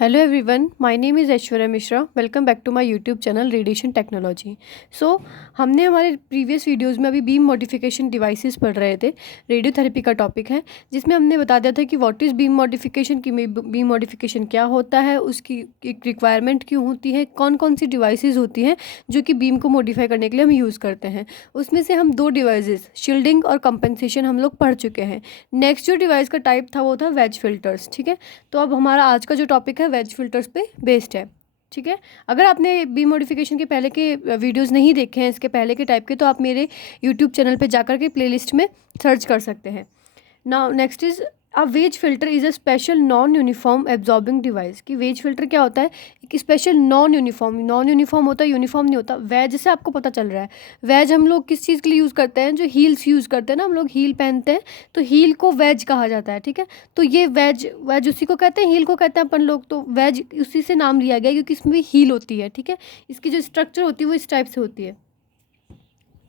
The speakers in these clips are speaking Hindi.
Hello everyone, my name is Aishwarya Mishra. Welcome back to my YouTube channel radiation technology. हमने हमारे प्रीवियस वीडियोस में अभी बीम मॉडिफिकेशन डिवाइसेस पढ़ रहे थे। रेडियोथेरेपी का टॉपिक है, जिसमें हमने बता दिया था कि व्हाट इज़ बीम मॉडिफिकेशन, कि बीम मॉडिफिकेशन क्या होता है, उसकी एक रिक्वायरमेंट क्यों होती है, कौन कौन सी डिवाइसेज होती हैं जो कि बीम को मॉडिफाई करने के लिए हम यूज़ करते हैं। उसमें से हम दो डिवाइसेस, शील्डिंग और कंपेंसेशन, हम लोग पढ़ चुके हैं। नेक्स्ट जो डिवाइस का टाइप था वो था वेज फिल्टर्स। ठीक है, तो अब हमारा आज का जो टॉपिक है वेज फिल्टर्स पे बेस्ड है। ठीक है, अगर आपने बी मॉडिफिकेशन के पहले के वीडियोस नहीं देखे हैं, इसके पहले के टाइप के, तो आप मेरे यूट्यूब चैनल पे जाकर के प्लेलिस्ट में सर्च कर सकते हैं। Now next is a wedge filter is a special non uniform absorbing device. कि वेज फिल्टर क्या होता है? एक स्पेशल नॉन यूनिफॉर्म होता है, यूनिफॉर्म नहीं होता। वेज से आपको पता चल रहा है। वेज हम लोग किस चीज़ के लिए यूज़ करते हैं? जो हील्स यूज़ करते हैं ना, हम लोग हील पहनते हैं, तो हील को वेज कहा जाता है। ठीक है, तो ये वेज वेज उसी को कहते हैं, हील को कहते हैं अपन लोग। तो वेज उसी से नाम लिया गया क्योंकि इसमें भी हील होती है। ठीक है, इसकी जो स्ट्रक्चर होती है वो इस टाइप से होती है।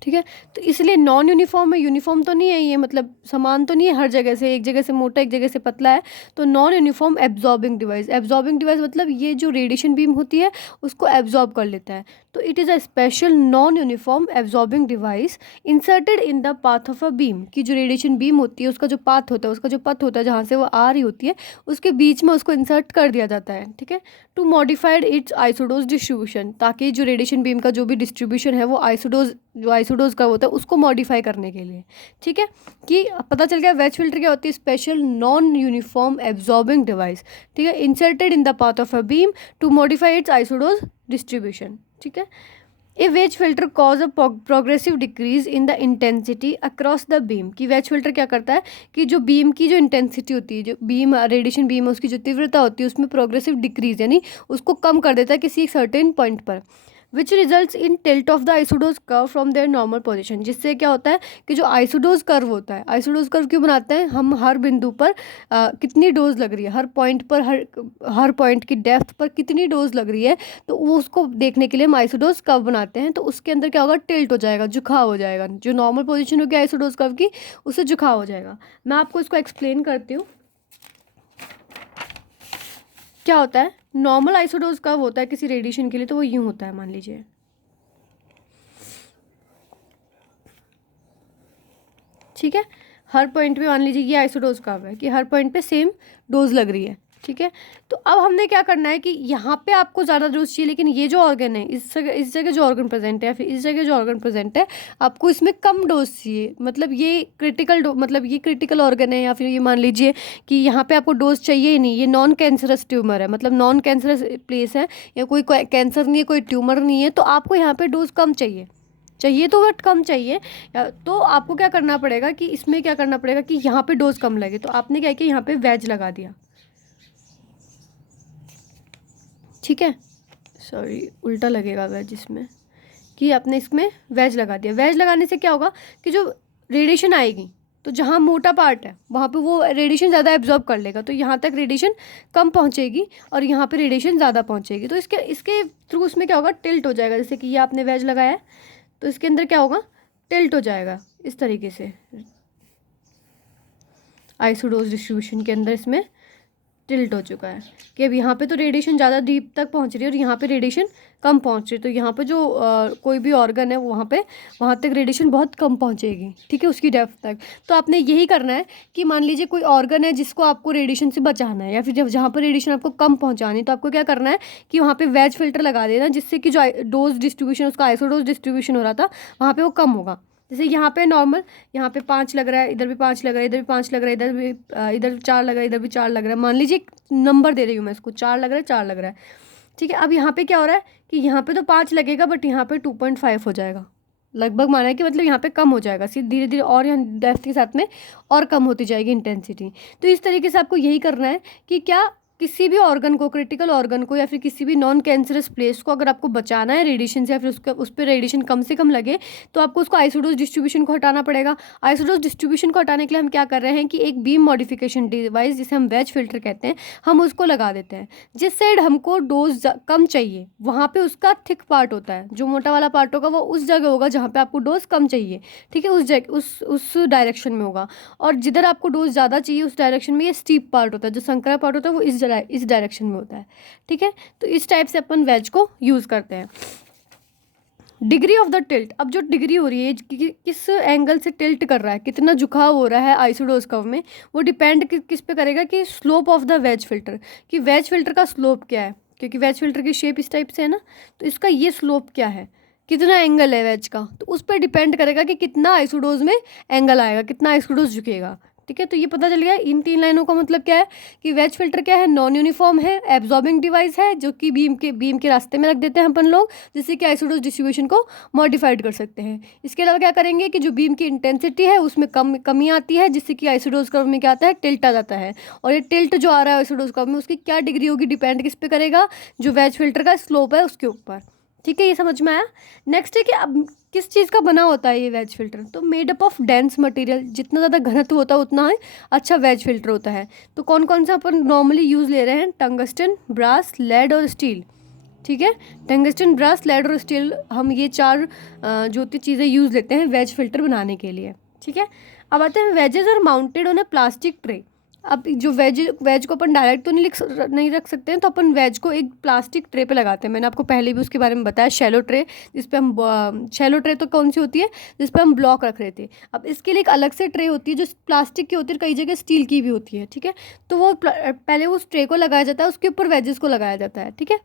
ठीक है, तो इसलिए नॉन यूनिफॉर्म है, यूनिफॉर्म तो नहीं है ये, मतलब समान तो नहीं है हर जगह से, एक जगह से मोटा एक जगह से पतला है। तो non uniform absorbing device, absorbing device मतलब ये जो रेडिएशन बीम होती है उसको एब्जॉर्ब कर लेता है। तो it is a special non uniform absorbing device inserted in the path of a beam. की जो रेडिएशन बीम होती है उसका जो पाथ होता है, उसका जो पथ होता है जहाँ से वो आ रही होती है, उसके बीच में उसको इंसर्ट कर दिया जाता है। ठीक है, to modified it's isodose distribution, ताकि जो रेडिएशन बीम का जो भी डिस्ट्रीब्यूशन है वो आइसोडोज का होता है उसको मॉडिफाई करने के लिए। ठीक है, कि पता चल गया वेज फिल्टर क्या होती है? Special non uniform absorbing device. ठीक है, inserted in the path of a beam to modify its isodose distribution. ठीक है, a wedge filter cause a progressive decrease in the intensity across the beam. की वेज फिल्टर क्या करता है कि जो बीम की जो इंटेंसिटी होती है, जो बीम रेडिएशन बीम है, उसकी जो तीव्रता होती है उसमें प्रोग्रेसिव डिक्रीज, यानी उसको कम कर देता है किसी एक सर्टेन पॉइंट पर। Which results in tilt of the isodose curve from their normal position. जिससे क्या होता है कि जो आइसोडोज कर्व होता है, आइसोडोज कर्व क्यों बनाते हैं हम? हर बिंदु पर कितनी डोज लग रही है, हर पॉइंट पर, हर पॉइंट की डेप्थ पर कितनी डोज लग रही है, तो वो उसको देखने के लिए हम आइसोडोज कर्व बनाते हैं। तो उसके अंदर क्या होगा? टिल्ट हो जाएगा, झुकाव हो जाएगा। जो नॉर्मल पोजिशन होगी आइसोडोज कर्व की, उससे झुकाव हो जाएगा। मैं आपको इसको एक्सप्लेन करती हूँ क्या होता है। नॉर्मल आइसोडोज कर्व होता है किसी रेडिएशन के लिए, तो वो यूँ होता है, मान लीजिए। ठीक है, हर पॉइंट पे मान लीजिए ये आइसोडोज कर्व है कि हर पॉइंट पे सेम डोज लग रही है। ठीक है, तो अब हमने क्या करना है कि यहाँ पे आपको ज़्यादा डोज चाहिए, लेकिन ये जो ऑर्गन है, इस जगह जो ऑर्गन प्रेजेंट है, फिर इस जगह जो ऑर्गन प्रेजेंट है, आपको इसमें कम डोज चाहिए। मतलब ये मतलब ये क्रिटिकल ऑर्गन है, या फिर ये मान लीजिए कि यहाँ पे आपको डोज चाहिए ही नहीं। ये नॉन कैंसरस ट्यूमर है, मतलब नॉन कैंसरस प्लेस है, या कोई कैंसर नहीं है, कोई ट्यूमर नहीं है, तो आपको यहाँ पे डोज कम चाहिए। चाहिए तो बट कम चाहिए। तो आपको क्या करना पड़ेगा कि इसमें क्या करना पड़ेगा कि यहाँ पे डोज कम लगे। तो आपने क्या किया, यहाँ पे वेज लगा दिया। ठीक है, सॉरी उल्टा लगेगा वेज इसमें, कि आपने इसमें वेज लगा दिया। वेज लगाने से क्या होगा कि जो रेडिएशन आएगी, तो जहाँ मोटा पार्ट है वहाँ पे वो रेडिएशन ज़्यादा एब्जॉर्ब कर लेगा, तो यहाँ तक रेडिएशन कम पहुँचेगी और यहाँ पे रेडिएशन ज़्यादा पहुँचेगी। तो इसके इसके थ्रू उसमें क्या होगा? टिल्ट हो जाएगा। जैसे कि ये आपने वेज लगाया है, तो इसके अंदर क्या होगा? टिल्ट हो जाएगा इस तरीके से। आइसोडोज डिस्ट्रीब्यूशन के अंदर इसमें टिल्ट हो चुका है कि अब यहाँ पे तो रेडिएशन ज़्यादा डीप तक पहुँच रही है और यहाँ पे रेडिएशन कम पहुँच रही है। तो यहाँ पे जो कोई भी ऑर्गन है वहाँ तक रेडिएशन बहुत कम पहुँचेगी। ठीक है, उसकी डेप्थ तक। तो आपने यही करना है कि मान लीजिए कोई ऑर्गन है जिसको आपको रेडिएशन से बचाना है, या फिर जब जहाँ पर रेडिएशन आपको कम पहुँचानी है, तो आपको क्या करना है कि वहाँ पर वेज फिल्टर लगा देना, जिससे कि जो डोज डिस्ट्रीब्यूशन, उसका आइसोडोज डिस्ट्रीब्यूशन हो रहा था, वहाँ पर वो कम होगा। जैसे यहाँ पे नॉर्मल, यहाँ पे 5 लग रहा है, इधर भी 5 लग रहा है, इधर भी 5 लग रहा है, इधर 4 लग रहा है, इधर भी 4 लग रहा है। मान लीजिए नंबर दे रही हूँ मैं इसको, 4 लग रहा है, 4 लग रहा है। ठीक है, अब यहाँ पे क्या हो रहा है कि यहाँ पे तो 5 लगेगा, बट यहाँ पे 2.5 हो जाएगा लगभग। माना है कि मतलब यहाँ पे कम हो जाएगा, सीधे धीरे धीरे और यहाँ डेप्थ के साथ में और कम होती जाएगी इंटेंसिटी। तो इस तरीके से आपको यही करना है कि क्या किसी भी ऑर्गन को, क्रिटिकल ऑर्गन को, या फिर किसी भी नॉन कैंसरस प्लेस को अगर आपको बचाना है रेडिएशन से, या फिर उस पर रेडिएशन कम से कम लगे, तो आपको उसको आइसोडोज डिस्ट्रीब्यूशन को हटाना पड़ेगा। आइसोडोज डिस्ट्रीब्यूशन को हटाने के लिए हम क्या कर रहे हैं कि एक बीम मॉडिफिकेशन डिवाइस, जिसे हम वेज फिल्टर कहते हैं, हम उसको लगा देते हैं। जिस साइड हमको डोज कम चाहिए वहाँ पर उसका थिक पार्ट होता है, जो मोटा वाला पार्ट होगा वो उस जगह होगा जहाँ पर आपको डोज कम चाहिए। ठीक है, उस जगह उस डायरेक्शन में होगा। और जिधर आपको डोज ज़्यादा चाहिए उस डायरेक्शन में ये स्टीप पार्ट होता है, जो संकरा पार्ट होता है वो इस इस डायरेक्शन में होता है, ठीक है। तो इस टाइप से अपन वेज को यूज़ करते हैं। डिग्री ऑफ द टिल्ट, अब जो डिग्री हो रही है किस एंगल से टिल्ट कर रहा है, कितना झुकाव हो रहा है आइसोडोज कर्व में, वो डिपेंड किस पे करेगा कि slope of the ways filter, कि वेज फिल्टर का स्लोप क्या है, क्योंकि वेज फिल्टर की शेप इस टाइप से है ना, तो इसका ये स्लोप क्या है, कितना एंगल है वेज का, तो उस पर डिपेंड करेगा कि कितना आइसोडोज में एंगल आएगा, कितना आइसोडोज झुकेगा, ठीक है। तो ये पता चल गया इन 3 लाइनों का मतलब क्या है कि वेज फिल्टर क्या है, नॉन यूनिफॉर्म है, एब्जॉर्बिंग डिवाइस है, जो कि बीम के रास्ते में रख देते हैं अपन लोग, जिससे कि आइसोडोज डिस्ट्रीब्यूशन को मॉडिफाइड कर सकते हैं। इसके अलावा क्या करेंगे कि जो बीम की इंटेंसिटी है उसमें कमी आती है, जिससे कि आइसोडोज कर्व में क्या आता है, टिल्ट आ जाता है। और ये टिल्ट जो आ रहा है आइसोडोज कर्व में, उसकी क्या डिग्री होगी, डिपेंड किस पे करेगा, जो वेज फिल्टर का स्लोप है उसके ऊपर, ठीक है। ये समझ में आया। नेक्स्ट है कि अब किस चीज़ का बना होता है ये वेज फिल्टर, तो made up of dense material, जितना ज़्यादा घनत्व होता है उतना ही अच्छा वेज फिल्टर होता है। तो कौन कौन सा अपन नॉर्मली यूज़ ले रहे हैं, टंगस्टन, ब्रास, लेड और स्टील, ठीक है। टंगस्टन, ब्रास, लेड और स्टील, हम ये 4 जो चीज़ें यूज़ लेते हैं वेज फिल्टर बनाने के लिए, ठीक है। अब आते हैं wedges are mounted on a plastic tray. अब जो वेज को अपन डायरेक्ट तो नहीं रख सकते हैं, तो अपन वेज को एक प्लास्टिक ट्रे पे लगाते हैं। मैंने आपको पहले भी उसके बारे में बताया, शैलो ट्रे, जिस पे हम शैलो ट्रे तो कौन सी होती है, जिस पे हम ब्लॉक रख रहे थे। अब इसके लिए एक अलग से ट्रे होती है जो प्लास्टिक की होती है, कई जगह स्टील की भी होती है, ठीक है। तो वो पहले उस ट्रे को लगाया जाता है, उसके ऊपर वेजेस को लगाया जाता है, ठीक है।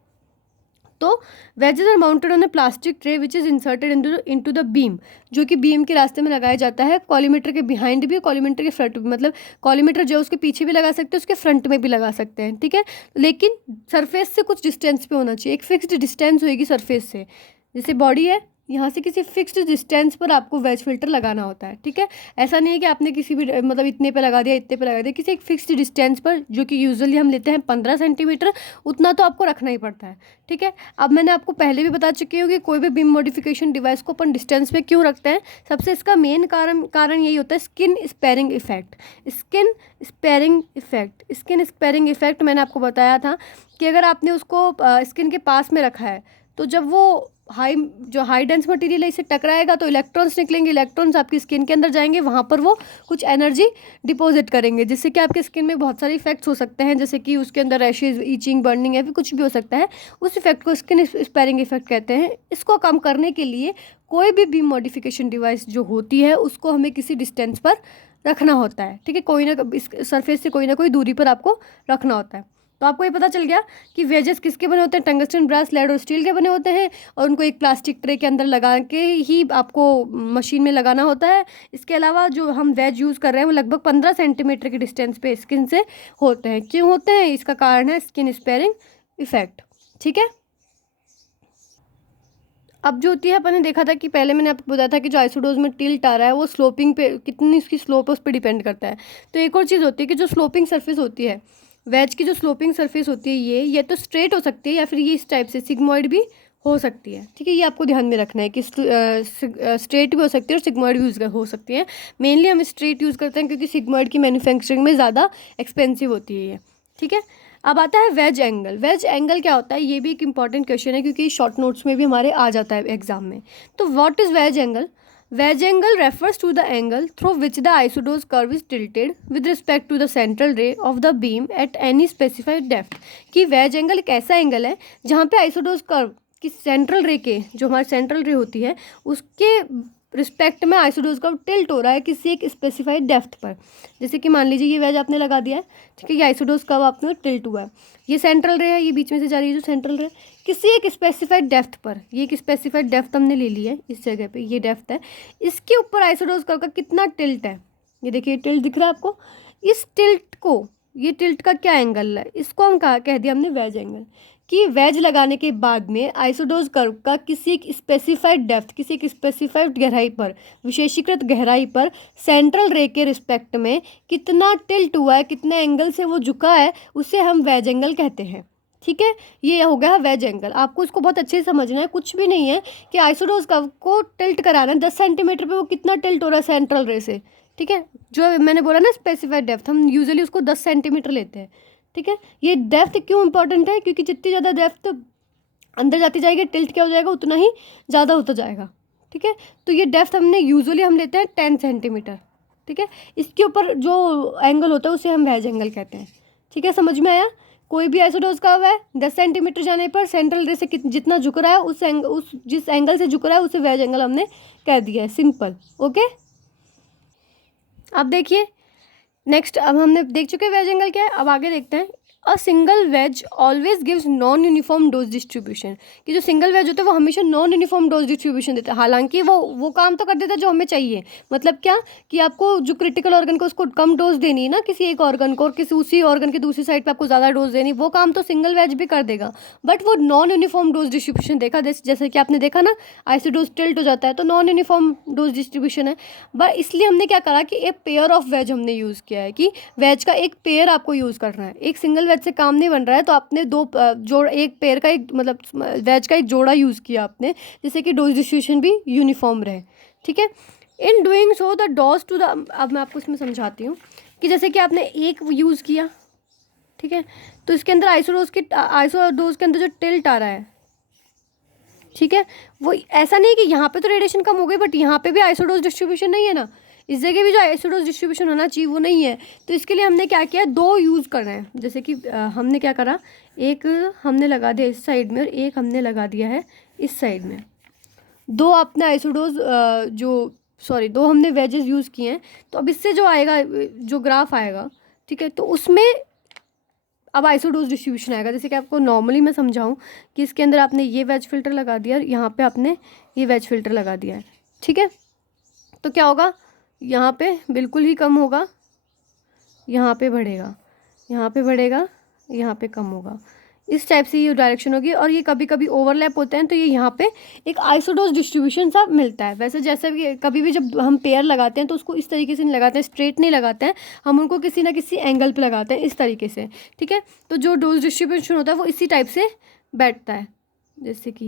तो wedges are mounted on a plastic tray which is inserted into the beam, जो कि बीम के रास्ते में लगाया जाता है, कॉलीमीटर के बिहाइंड भी, कॉलीमीटर के फ्रंट भी, मतलब कॉलीमीटर जो उसके पीछे भी लगा सकते हैं, उसके फ्रंट में भी लगा सकते हैं, ठीक है। लेकिन सरफेस से कुछ डिस्टेंस पे होना चाहिए, एक फिक्स्ड डिस्टेंस होगी सरफेस से, जैसे बॉडी है यहाँ से किसी फिक्स्ड डिस्टेंस पर आपको वेज फिल्टर लगाना होता है, ठीक है। ऐसा नहीं है कि आपने किसी भी मतलब इतने पे लगा दिया, इतने पे लगा दिया, किसी एक फिक्स्ड डिस्टेंस पर, जो कि यूजुअली हम लेते हैं 15 सेंटीमीटर, उतना तो आपको रखना ही पड़ता है, ठीक है। अब मैंने आपको पहले भी बता चुकी हूँ कि कोई भी बीम मॉडिफिकेशन डिवाइस को अपन डिस्टेंस पे क्यों रखते हैं। सबसे इसका मेन कारण यही होता है skin sparing effect. Skin sparing effect मैंने आपको बताया था कि अगर आपने उसको स्किन के पास में रखा है, तो जब वो हाई डेंस मटेरियल है इससे टकराएगा तो इलेक्ट्रॉन्स निकलेंगे, इलेक्ट्रॉन्स आपकी स्किन के अंदर जाएंगे, वहाँ पर वो कुछ एनर्जी डिपॉजिट करेंगे, जिससे कि आपके स्किन में बहुत सारे इफेक्ट्स हो सकते हैं, जैसे कि उसके अंदर रैशेज, ईचिंग, बर्निंग या फिर कुछ भी हो सकता है। उस इफेक्ट को स्किन स्पेयरिंग इफेक्ट कहते हैं। इसको कम करने के लिए कोई भी बीम मॉडिफिकेशन डिवाइस जो होती है उसको हमें किसी डिस्टेंस पर रखना होता है, ठीक है। कोई ना इस सरफेस से कोई ना कोई दूरी पर आपको रखना होता है। तो आपको ये पता चल गया कि वेजेस किसके बने होते हैं, टंगस्टन, ब्रास, लेड और स्टील के बने होते हैं, और उनको एक प्लास्टिक ट्रे के अंदर लगा के ही आपको मशीन में लगाना होता है। इसके अलावा जो हम वेज यूज़ कर रहे हैं वो लगभग 15 सेंटीमीटर के डिस्टेंस पे स्किन से होते हैं। क्यों होते हैं, इसका कारण है स्किन स्पेयरिंग इफेक्ट, ठीक है। अब जो होती है, अपन ने देखा था कि पहले मैंने आपको बताया था कि जो आइसोडोज में टिल्ट आ रहा है वो स्लोपिंग पे, कितनी उसकी स्लोप है उस पर डिपेंड करता है। तो एक और चीज़ होती है कि जो स्लोपिंग सरफेस होती है, वेज की जो स्लोपिंग सरफेस होती है, ये तो स्ट्रेट हो सकती है या फिर ये इस टाइप से सिग्मॉइड भी हो सकती है, ठीक है। ये आपको ध्यान में रखना है कि स्ट्रेट भी हो सकती है और सिग्मॉइड भी हो सकती है। मेनली हम स्ट्रेट यूज़ करते हैं क्योंकि सिग्मॉइड की मैन्युफैक्चरिंग में ज़्यादा एक्सपेंसिव होती है ये, ठीक है। अब आता है वेज एंगल। वेज एंगल क्या होता है, ये भी एक इंपॉर्टेंट क्वेश्चन है क्योंकि शॉर्ट नोट्स में भी हमारे आ जाता है एग्जाम में। तो what is wedge angle? Wedge angle refers to the angle through which the isodose curve is tilted with respect to the central ray of the beam at any specified depth। कि wedge angle एक ऐसा एंगल है जहाँ पे आइसोडोज कर्व की सेंट्रल रे के, जो हमारी सेंट्रल रे होती है उसके रिस्पेक्ट में आइसोडोज कर्व टिल्ट हो रहा है किसी एक स्पेसिफाइड डेप्थ पर। जैसे कि मान लीजिए ये वेज आपने लगा दिया है, ठीक है, ये आइसोडोज कर्व आपने टिल्ट हुआ है, ये सेंट्रल रे है, ये बीच में से जा रही है जो सेंट्रल रे, किसी एक स्पेसिफाइड डेप्थ पर, ये एक स्पेसिफाइड डेप्थ हमने ले ली है, इस जगह पे ये डेप्थ है, इसके ऊपर आइसोडोज कर्व का कितना टिल्ट है, ये देखिए टिल्ट दिख रहा है आपको, इस टिल्ट को, ये टिल्ट का क्या एंगल है, इसको हम कह दिया हमने वेज एंगल। कि वेज लगाने के बाद में आइसोडोज कर्व का किसी एक स्पेसिफाइड डेप्थ, किसी एक स्पेसिफाइड गहराई पर, विशेषीकृत गहराई पर सेंट्रल रे के रिस्पेक्ट में कितना टिल्ट हुआ है, कितने एंगल से वो झुका है, उसे हम वेज एंगल कहते हैं, ठीक है। ये हो गया वेज एंगल। आपको इसको बहुत अच्छे से समझना है, कुछ भी नहीं है कि आइसोडोज कर्व को टिल्ट कराना है 10 सेंटीमीटर पे, वो कितना टिल्ट हो रहा है सेंट्रल रे से, ठीक है। जो मैंने बोला ना स्पेसिफाइड डेप्थ, हम यूजुअली उसको 10 सेंटीमीटर लेते हैं, ठीक है। ये डेप्थ क्यों इंपॉर्टेंट है, क्योंकि जितनी ज़्यादा डेप्थ अंदर जाती जाएगी टिल्ट क्या हो जाएगा उतना ही ज़्यादा होता जाएगा, ठीक है। तो ये डेप्थ हमने यूजुअली हम लेते हैं 10 सेंटीमीटर, ठीक है। इसके ऊपर जो एंगल होता है उसे हम वेज एंगल कहते हैं, ठीक है। समझ में आया? कोई भी आइसोडोज का हुआ है 10 सेंटीमीटर जाने पर सेंट्रल रे से जितना झुक रहा है उस जिस एंगल से झुक रहा है उसे वेज एंगल हमने कह दिया है, सिंपल। ओके, अब देखिए नेक्स्ट, अब हमने देख चुके हैं वेज एंगल क्या है, अब आगे देखते हैं। A single wedge always gives non uniform dose distribution, कि जो सिंगल वेज होता है वो हमेशा नॉन यूनिफॉर्म डोज डिस्ट्रीब्यूशन देता है। हालांकि वो काम तो कर देता है जो हमें चाहिए, मतलब क्या कि आपको जो क्रिटिकल ऑर्गन को उसको कम डोज देनी है ना किसी एक ऑर्गन को, और किसी उसी ऑर्गन की दूसरी साइड पे आपको ज़्यादा डोज देनी, वो काम तो सिंगल वेज भी कर देगा, बट वो नॉन यूनिफॉर्म डोज डिस्ट्रीब्यूशन देखा, जैसे कि आपने देखा ना आइसोडोज टिल्ट हो जाता है तो नॉन यूनिफॉर्म डोज डिस्ट्रीब्यूशन है। बट इसलिए हमने क्या करा कि एक पेयर ऑफ वेज हमने यूज़ किया है, कि वेज का एक पेयर आपको यूज़ करना है, एक सिंगल वेज से काम नहीं बन रहा है, तो आपने दो जोड़, एक पेयर का एक मतलब वेज का एक जोड़ा यूज़ किया आपने, जिससे कि डोज डिस्ट्रीब्यूशन भी यूनिफॉर्म रहे। ठीक है, in doing so the dose to the, अब मैं आपको इसमें समझाती हूँ कि जैसे कि आपने एक यूज़ किया, ठीक है, तो इसके अंदर आइसोडोज के अंदर जो टिल्ट आ रहा है, ठीक है, वो ऐसा नहीं कि यहाँ पे तो रेडिएशन कम हो गई बट यहाँ पे भी आइसोडोज डिस्ट्रीब्यूशन नहीं है ना, इस जगह भी जो आइसोडोज डिस्ट्रीब्यूशन होना चाहिए वो नहीं है। तो इसके लिए हमने क्या किया, दो यूज़ कर रहे हैं। जैसे कि हमने क्या करा, एक हमने लगा दिया इस साइड में और एक हमने लगा दिया है इस साइड में। दो अपने आइसोडोज दो हमने वेजेस यूज़ किए हैं। तो अब इससे जो आएगा, जो ग्राफ आएगा, ठीक है, तो उसमें अब आइसोडोज डिस्ट्रीब्यूशन आएगा। जैसे कि आपको नॉर्मली मैं समझाऊं कि इसके अंदर आपने ये वेज फिल्टर लगा दिया और यहाँ पे आपने ये वेज फिल्टर लगा दिया है, ठीक है, तो क्या होगा, यहाँ पे बिल्कुल ही कम होगा, यहाँ पे बढ़ेगा, यहाँ पे बढ़ेगा, यहाँ पे कम होगा, इस टाइप से ये डायरेक्शन होगी। और ये कभी कभी ओवरलैप होते हैं तो ये यहाँ पे एक आइसोडोज डिस्ट्रीब्यूशन सा मिलता है। वैसे जैसे भी कभी भी जब हम पेयर लगाते हैं तो उसको इस तरीके से नहीं लगाते हैं, स्ट्रेट नहीं लगाते हैं, हम उनको किसी ना किसी एंगल पे लगाते हैं इस तरीके से, ठीक है। तो जो डोज डिस्ट्रीब्यूशन होता है वो इसी टाइप से बैठता है, जैसे कि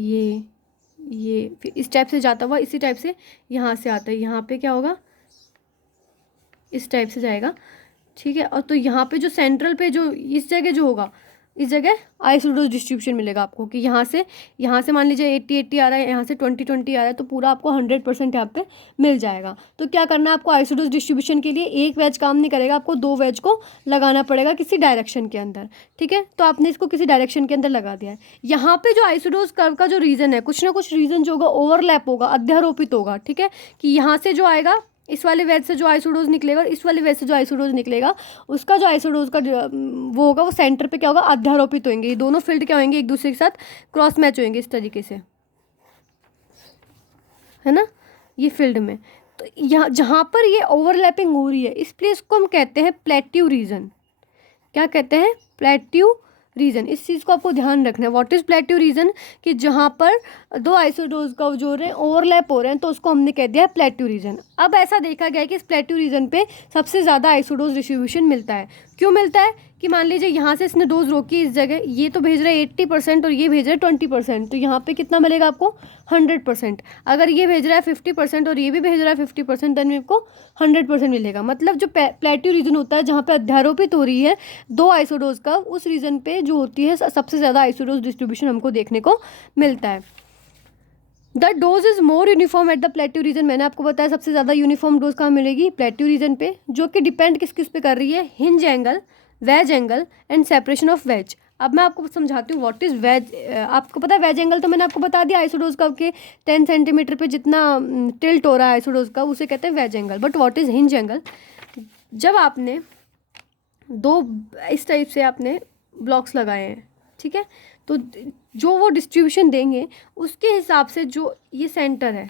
ये फिर इस टाइप से जाता हुआ इसी टाइप से यहाँ से आता है, यहाँ पे क्या होगा, इस टाइप से जाएगा, ठीक है। और तो यहाँ पे जो सेंट्रल पे जो इस जगह जो होगा, इस जगह आइसोडोज डिस्ट्रीब्यूशन मिलेगा आपको, कि यहाँ से मान लीजिए 80-80 आ रहा है, यहाँ से 20-20 आ रहा है, तो पूरा आपको 100% यहाँ पे मिल जाएगा। तो क्या करना है आपको, आइसोडोज डिस्ट्रीब्यूशन के लिए एक वेज काम नहीं करेगा, आपको दो वेज को लगाना पड़ेगा किसी डायरेक्शन के अंदर, ठीक है। तो आपने इसको किसी डायरेक्शन के अंदर लगा दिया है। यहाँ पे जो आइसोडोज कर्व का जो रीजन है, कुछ ना कुछ रीजन जो होगा ओवरलैप होगा, अध्यारोपित होगा, ठीक है, कि यहाँ से जो आएगा इस वाले वेज से जो आइसोडोज निकलेगा और इस वाले वेज से जो आइसोडोज निकलेगा, उसका जो आइसोडोज का वो होगा, वो सेंटर पे क्या होगा, अध्यारोपित होंगे। ये दोनों फील्ड क्या होंगे, एक दूसरे के साथ क्रॉस मैच होंगे इस तरीके से, है ना, ये फील्ड में। तो यहाँ जहाँ पर ये ओवरलैपिंग हो रही है इस प्लेस को हम कहते हैं प्लेट्यू रीजन। क्या कहते हैं, प्लेट्यू रीजन। इस चीज़ को आपको ध्यान रखना है। व्हाट इज़ प्लेट्यू रीजन, कि जहाँ पर दो आइसोडोज का जो रहे ओवरलैप हो रहे हैं तो उसको हमने कह दिया प्लेट्यू रीजन। अब ऐसा देखा गया है कि इस प्लेट्यू रीजन पे सबसे ज़्यादा आइसोडोज डिस्ट्रीब्यूशन मिलता है। क्यों मिलता है, कि मान लीजिए यहाँ से इसने डोज रोकी इस जगह, ये तो भेज रहा है 80% और ये भेज रहा है 20%, तो यहाँ पे कितना मिलेगा आपको 100%। अगर ये भेज रहा है 50% और ये भी भेज रहा है 50%, देन आपको 100% मिलेगा। मतलब जो प्लेट्यू रीजन होता है जहाँ पे अध्यारोपित हो रही है दो आइसोडोज का, उस रीजन पे जो होती है सबसे ज़्यादा आइसोडोज डिस्ट्रीब्यूशन हमको देखने को मिलता है। The dose is more uniform at the plateau region. मैंने आपको बताया सबसे ज़्यादा यूनिफॉर्म डोज कहाँ मिलेगी, प्लेट्यू रीजन पे, जो कि डिपेंड किस किस पे कर रही है, hinge angle, wedge angle and separation of wedge. अब मैं आपको समझाती हूँ व्हाट इज़ वेज। आपको पता है वेज एंगल तो मैंने आपको बता दिया, आइसोडोज का के 10 सेंटीमीटर पे जितना टिल्ट हो रहा है आइसोडोज का, उसे कहते हैं wedge angle. But what is hinge angle, जब आपने दो इस टाइप से आपने ब्लॉक्स लगाए हैं, ठीक है, तो जो वो डिस्ट्रीब्यूशन देंगे उसके हिसाब से जो ये सेंटर है,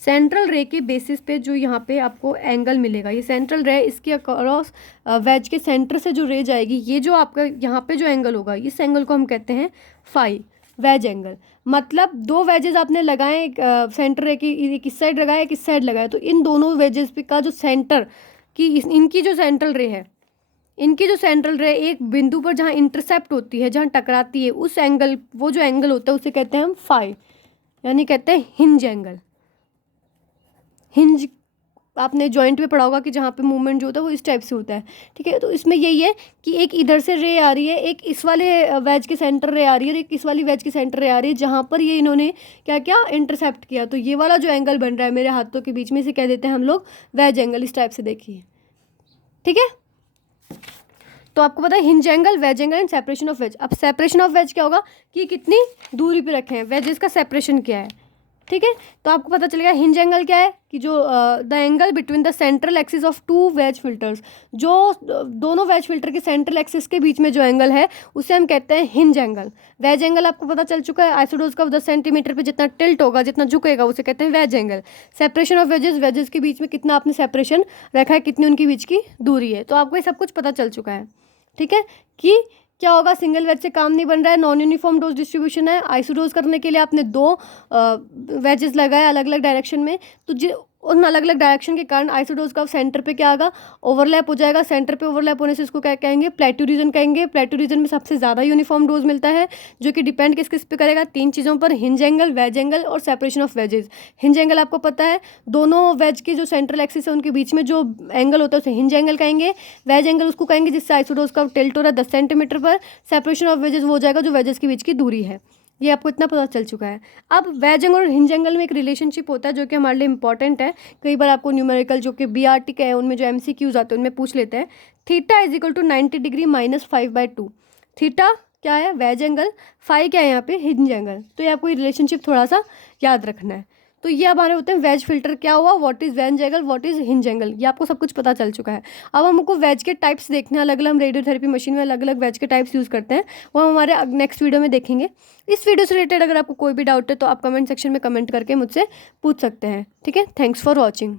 सेंट्रल रे के बेसिस पे जो यहाँ पे आपको एंगल मिलेगा, ये सेंट्रल रे, इसके अक्रॉस वेज के सेंटर से जो रे जाएगी, ये जो आपका यहाँ पे जो एंगल होगा, इस एंगल को हम कहते हैं फाई, वेज एंगल। मतलब दो वेजेस आपने लगाए, सेंटर रे की एक इस साइड लगाया, एक इस साइड लगाया, तो इन दोनों वेजेस का जो सेंटर की इनकी जो सेंट्रल रे है, इनकी जो सेंट्रल रे एक बिंदु पर जहाँ इंटरसेप्ट होती है, जहाँ टकराती है, उस एंगल, वो जो एंगल होता है उसे कहते हैं हम फाई, यानी कहते हैं हिंज एंगल। हिंज आपने जॉइंट में पढ़ा होगा कि जहाँ पे मूवमेंट जो होता है वो इस टाइप से होता है, ठीक है। तो इसमें यही है कि एक इधर से रे आ रही है, एक इस वाले वेज के सेंटर रे आ रही है और एक इस वाली वेज के सेंटर रे आ रही है, जहाँ पर ये इन्होंने क्या क्या इंटरसेप्ट किया। तो ये वाला जो एंगल बन रहा है मेरे हाथों के बीच में, इसे कह देते हैं हम लोग वेज एंगल। इस टाइप से देखिए, ठीक है। तो आपको पता है hinge angle, wedge angle and separation of wedge. अब सेपरेशन ऑफ वेज क्या होगा कि कितनी दूरी पे रखे हैं, वेजेस का सेपरेशन क्या है, ठीक है। तो आपको पता चलेगा हिंज एंगल क्या है कि जो the angle between the central axis of two wedge filters, जो दोनों वेज फिल्टर के सेंट्रल एक्सिस के बीच में जो एंगल है उसे हम कहते हैं हिंज एंगल। वेज एंगल आपको पता चल चुका है, आइसोडोज का 10 सेंटीमीटर पे जितना टिल्ट होगा, जितना झुकेगा, उसे कहते हैं wedge angle. Separation of wedges, wedges के बीच में कितना आपने सेपरेशन रखा है, कितनी उनके बीच की दूरी है। तो आपको ये सब कुछ पता चल चुका है, ठीक है, कि क्या होगा, सिंगल वेज से काम नहीं बन रहा है, नॉन यूनिफॉर्म डोज डिस्ट्रीब्यूशन है। आइसोडोज करने के लिए आपने 2 वेजेस लगाए अलग अलग डायरेक्शन में, तो उन अलग अलग डायरेक्शन के कारण आइसोडोज का सेंटर पे क्या आएगा, ओवरलैप हो जाएगा। सेंटर पे ओवरलैप होने से इसको क्या कहेंगे, प्लेट्यू रीजन कहेंगे। प्लेट्यू रीजन में सबसे ज़्यादा यूनिफॉर्म डोज मिलता है, जो कि डिपेंड किस किस पे करेगा, 3 चीज़ों पर, हिंज एंगल, वेज एंगल और separation of wages. Hinge angle आपको पता है, दोनों वेज के जो सेंट्रल एक्सिस है उनके बीच में जो एंगल होता है उसे हिंज एंगल कहेंगे। वेज एंगल उसको कहेंगे जिससे आइसोडोज का टिल्ट हो रहा है 10 सेंटीमीटर पर। सेपरेशन ऑफ वेजेस वो हो जाएगा जो वेजेस के बीच की दूरी है। ये आपको इतना पता चल चुका है। अब वेज एंगल और हिंज एंगल में एक रिलेशनशिप होता है जो कि हमारे लिए इंपॉर्टेंट है। कई बार आपको न्यूमेरिकल जो कि BRT के हैं उनमें जो MCQs आते हैं उनमें पूछ लेते हैं। Theta is equal to 90 degree minus 5/2। Theta क्या है, वेज एंगल, फाई क्या है यहाँ पे, हिंज एंगल। तो ये आपको ये रिलेशनशिप थोड़ा सा याद रखना है। तो ये हमारे होते हैं वेज फिल्टर क्या हुआ, what is wedge angle, what is hinge angle, ये आपको सब कुछ पता चल चुका है। अब हमको वेज के टाइप्स देखने अलग अलग, हम रेडियोथेरेपी मशीन में अलग अलग वेज के टाइप्स यूज़ करते हैं, वो हम हमारे नेक्स्ट वीडियो में देखेंगे। इस वीडियो से रिलेटेड अगर आपको कोई भी डाउट है तो आप कमेंट सेक्शन में कमेंट करके मुझसे पूछ सकते हैं, ठीक है। Thanks for watching.